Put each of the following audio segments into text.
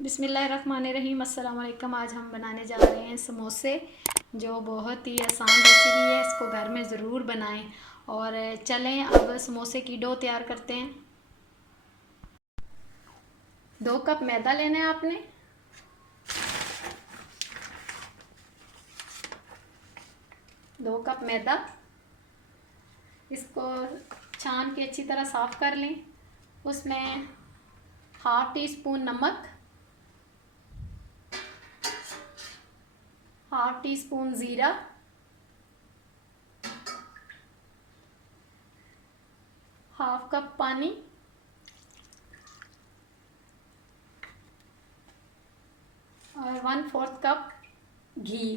बिस्मिल्लाहिर्रहमानिर्रहीम। अस्सलाम वालेकुम। आज हम बनाने जा रहे हैं समोसे, जो बहुत ही आसान रेसिपी है। इसको घर में ज़रूर बनाएं। और चलें अब समोसे की डो तैयार करते हैं। 2 कप मैदा लेना है आपने। दो कप मैदा, इसको छान के अच्छी तरह साफ़ कर लें। उसमें ½ टी स्पून नमक, ½ टी स्पून ज़ीरा, ½ कप पानी और 1/4 कप घी।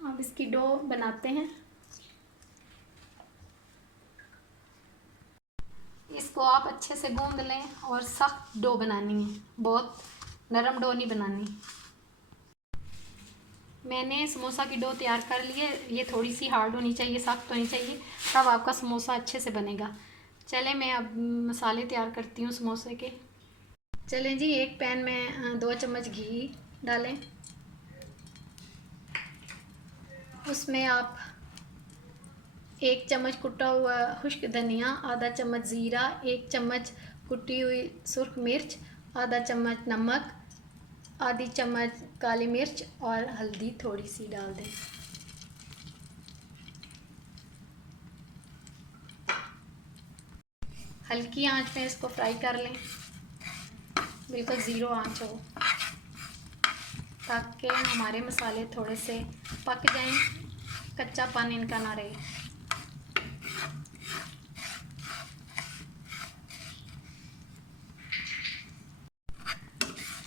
अब इसकी डो बनाते हैं। इसको आप अच्छे से गूंद लें और सख्त डो बनानी है, बहुत नरम डो नहीं बनानी। मैंने समोसा की डो तैयार कर ली है। ये थोड़ी सी हार्ड होनी चाहिए, सख्त होनी चाहिए, तब आपका समोसा अच्छे से बनेगा। चलें मैं अब मसाले तैयार करती हूँ समोसे के। चलें जी, एक पैन में 2 चम्मच घी डालें। उसमें आप 1 चम्मच कुटा हुआ खुश्क धनिया, आधा चम्मच ज़ीरा, 1 चम्मच कुटी हुई सुर्ख मिर्च, आधा चम्मच नमक, आधी चम्मच काली मिर्च और हल्दी थोड़ी सी डाल दें। हल्की आंच में इसको फ्राई कर लें, बिल्कुल ज़ीरो आंच हो, ताकि हमारे मसाले थोड़े से पक जाएं, कच्चा पानी इनका ना रहे।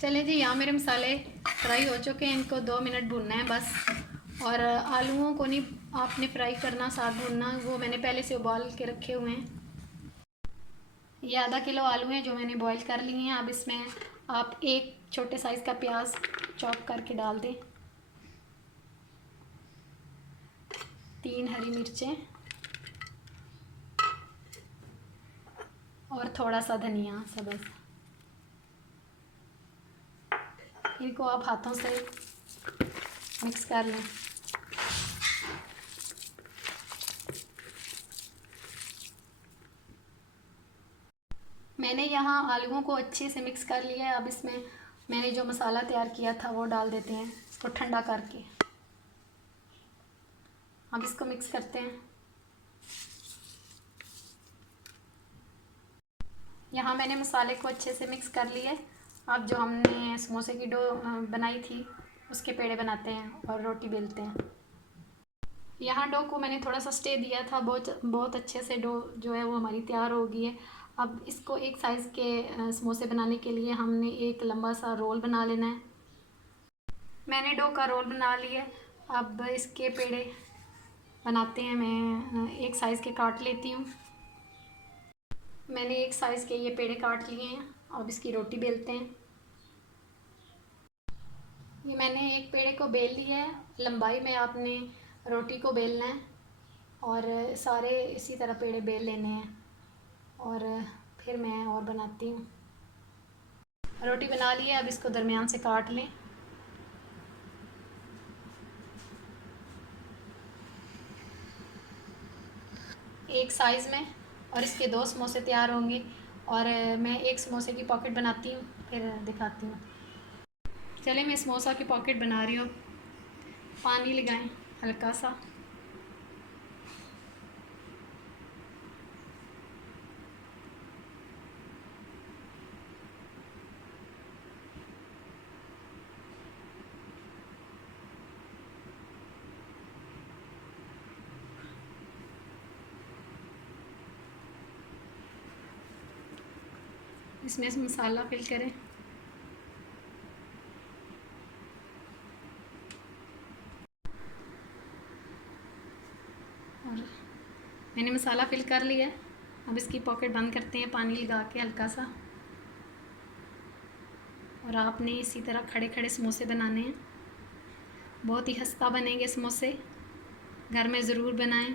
चलें जी, यहाँ मेरे मसाले फ्राई हो चुके हैं। इनको 2 मिनट भूनना है बस। और आलूओं को नहीं आपने फ्राई करना, साथ भूनना, वो मैंने पहले से उबाल के रखे हुए हैं। ये आधा किलो आलू हैं जो मैंने बॉईल कर लिए हैं। अब इसमें आप 1 छोटे साइज़ का प्याज चॉप करके डाल दें, 3 हरी मिर्चें और थोड़ा सा धनिया सब्ज़। इनको आप हाथों से मिक्स कर लें। मैंने यहाँ आलूओं को अच्छे से मिक्स कर लिया है। अब इसमें मैंने जो मसाला तैयार किया था वो डाल देते हैं, इसको ठंडा करके। अब इसको मिक्स करते हैं। यहाँ मैंने मसाले को अच्छे से मिक्स कर लिया है। अब जो हमने समोसे की डो बनाई थी उसके पेड़े बनाते हैं और रोटी बेलते हैं। यहाँ डो को मैंने थोड़ा सा स्टे दिया था, बहुत अच्छे से डो जो है वो हमारी तैयार हो गई है। अब इसको एक साइज़ के समोसे बनाने के लिए हमने एक लंबा सा रोल बना लेना है। मैंने डो का रोल बना लिया। अब इसके पेड़े बनाते हैं। मैं एक साइज़ के काट लेती हूँ। मैंने एक साइज़ के ये पेड़े काट लिए हैं। अब इसकी रोटी बेलते हैं। ये मैंने एक पेड़े को बेल लिया है। लंबाई में आपने रोटी को बेलना है और सारे इसी तरह पेड़े बेल लेने हैं। और फिर मैं और बनाती हूँ। रोटी बना ली है, अब इसको दरमियान से काट लें। एक साइज़ में, और इसके 2 समोसे तैयार होंगे। और मैं एक समोसे की पॉकेट बनाती हूँ, फिर दिखाती हूँ। चलिए मैं समोसा की पॉकेट बना रही हूँ। पानी लगाएं हल्का सा। इसमें से मसाला फिल करें। और मैंने मसाला फिल कर लिया है। अब इसकी पॉकेट बंद करते हैं पानी लगा के हल्का सा। और आपने इसी तरह खड़े खड़े समोसे बनाने हैं। बहुत ही खस्ता बनेंगे समोसे, घर में ज़रूर बनाएं।